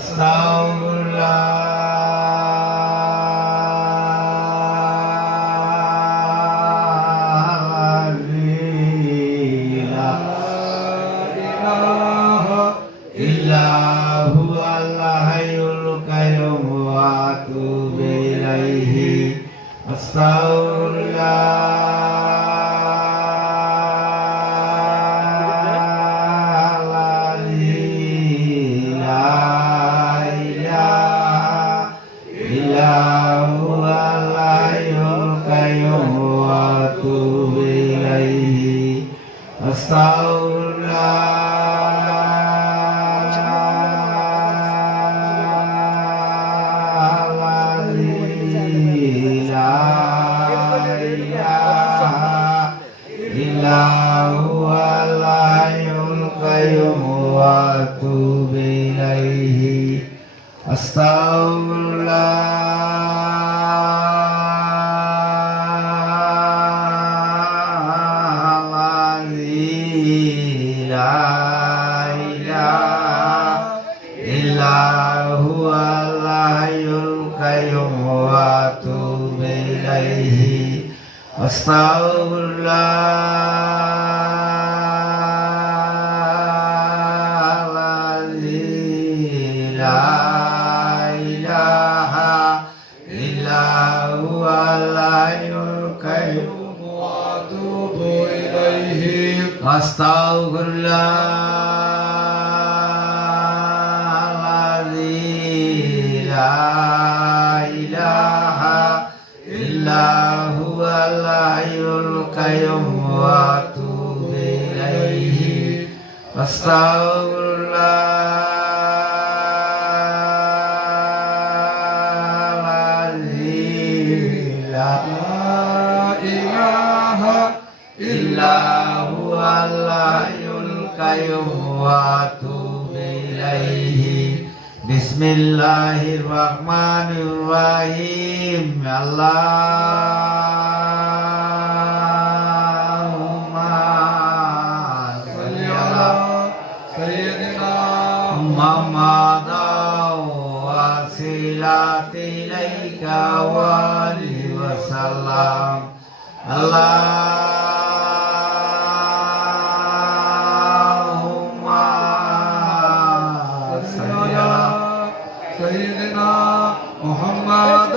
Astaghfirullahaladzim, la ilaha illa huwal hayyul qayyum wa atubu ilaihi. Astaghfirullahaladzim, la ilaha illa huwal hayyul qayyum wa atubu ilaihi. Astaghfirullahaladzim, la ilaha illa huwal hayyul qayyum wa atubu ilaihi. Astaghfirullahaladzim, la ilaha illa huwal hayyul qayyum wa atubu ilaihi. Astaghfirullahaladzim, la ilaha illa huwal hayyul qayyum wa atubu ilaihi. Astaghfirullahaladzim, la ilaha illa huwal hayyul qayyum wa atubu ilaihi. Astaghfirullahaladzim, la ilaha illa huwal hayyul qayyum wa atubu ilaihi. Bismillahirrahmanirrahim. Allahumma sholli ala sayyidina Muhammad wasilati ilaika wa alihi wasallam. Allahumma sholli ala sayyidina Muhammad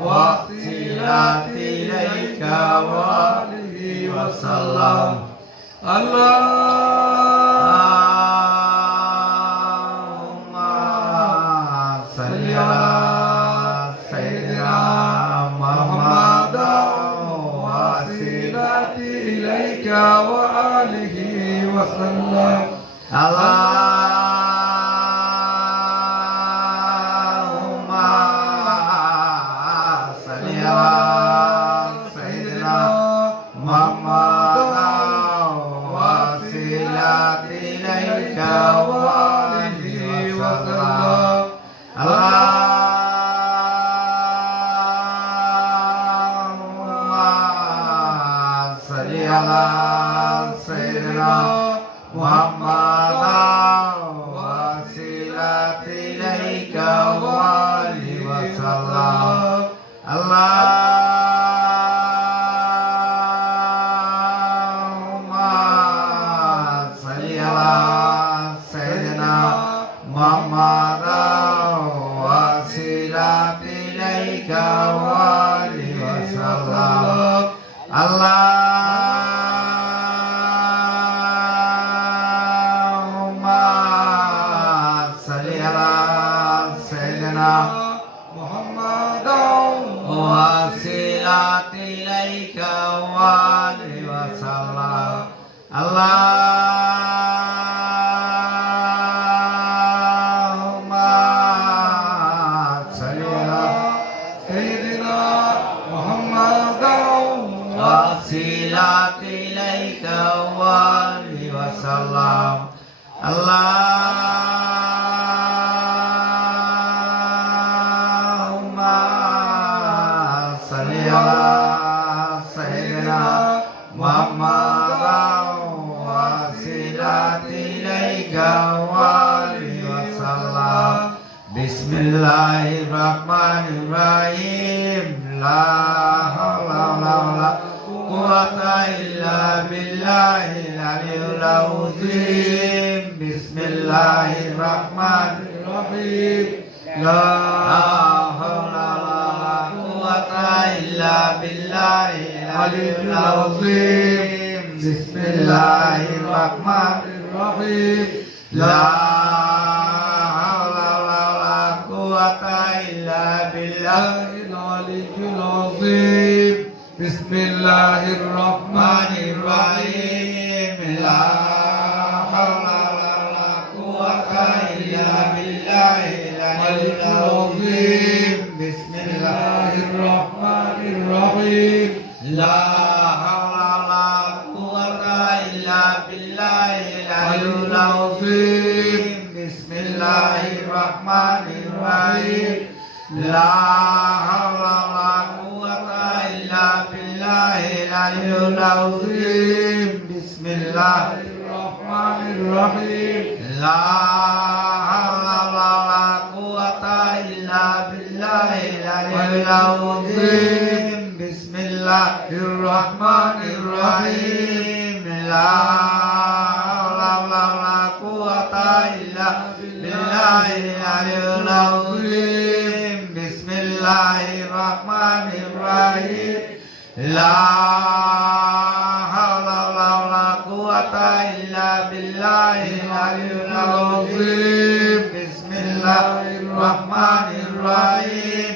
wasilati ilaika wa alihi wasallam. Allahumma sholli ala sayyidina Muhammad wasilati ilaika wa alihi wasallam. Allahumma sholli ala sayyidina Muhammad wasilati ilaika wa alihi wasallam. Allahumma sholli ala sayyidina Muhammad wasilati ilaika wa alihi wasallam. Allahumma sholli ala sayyidina Muhammad wasilati ilaika wa alihi wasallam. Allahumma sholli ala sayyidina Muhammad wasilati ilaika wa alihi wasallam. Allahumma sholli ala sayyidina Muhammad wasilati ilaika wa alihi wasallam. Allahumma sholli ala sayyidina Muhammad wasilati ilaika wa alihi wasallam. Bismillahirrahmanirrahim. La haula wala quwwata illa billahil aliyyil azim. Bismillahirrahmanirrahim. La haula wala quwwata illa billahil aliyyil azim. Bismillahirrahmanirrahim. La haula wala quwwata illa billahil aliyyil azim. Bismillahirrahmanirrahim. La haula wala quwwata illa billahil aliyyil azim. Bismillahirrahmanirrahim. La haula wala quwwata illa billahil aliyyil azim. Bismillahirrahmanirrahim. La haula wala quwwata illa billahil aliyyil azim. Bismillahirrahmanirrahim. La haula wala quwwata illa billahil aliyyil azim. Bismillahirrahmanirrahim. La haula wala quwwata illa billahil aliyyil azim. Bismillahirrahmanirrahim. La haula wala quwwata illa billahil aliyyil azim. Bismillahirrahmanirrahim.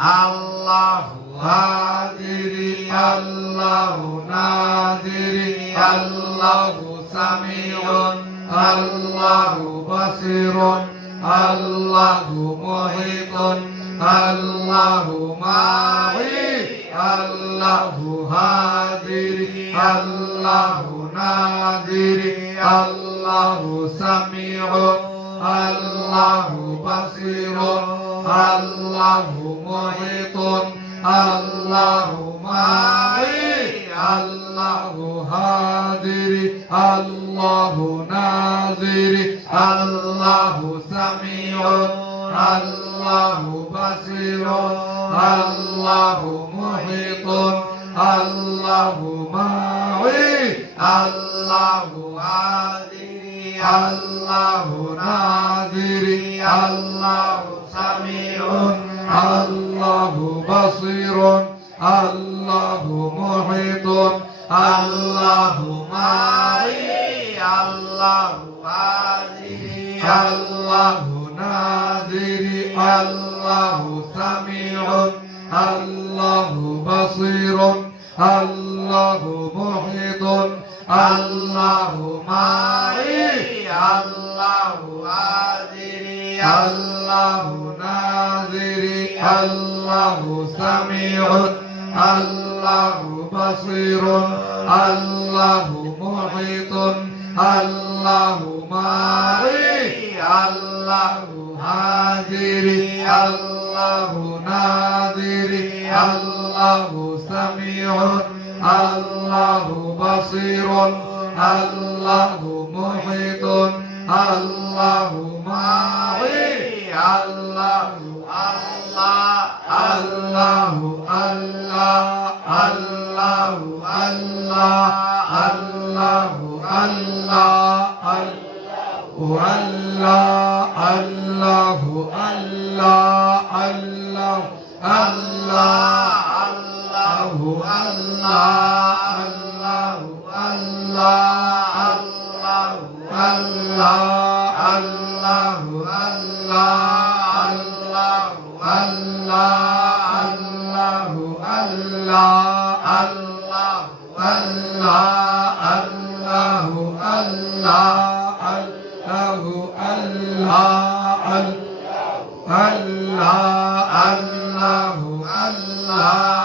Allahu hadiri, Allahu nadiri, Allahu sami'un, Allahu basirun, Allahu muhitun, Allahu ma'i, Allahu hadiri, Allahu nadiri, Allahu sami'un, Allahu basirun, Allahu muhitun, Allahu ma'i, Allahu hadiri, Allahu nadiri, Allahu sami'un, Allahu basirun, Allahu muhitun, Allahu ma'i, Allahu hadiri, Allahu nadiri, Allahu sami'un, Allahu basirun, Allahu muhitun, Allahu ma'i, Allahu hadiri, Allahu nadiri, Allahu sami'un, Allahu basirun, Allahu muhitun, Allahu ma'i, Allahu hadiri, Allahu nadiri, Allahu sami'un, Allahu basirun, Allahu muhitun, Allahu ma'i, Allahu hadiri, Allahu nadiri, Allahu sami'un, Allahu basirun, Allahu muhitun, Allahu ma'i, Allahu Allah, Allahu Allah, Allahu Allah, Allahu Allah, Allahu Allah, Allahu Allah, Allahu Allah, Allahu Allah, Allahu Allah, Allahu Allah, Allahu Allah, Allahu Allah, Allahu Allah, Allahu Allah, Allahu Allah, Allahu Allah, Allah, Allahu Allah.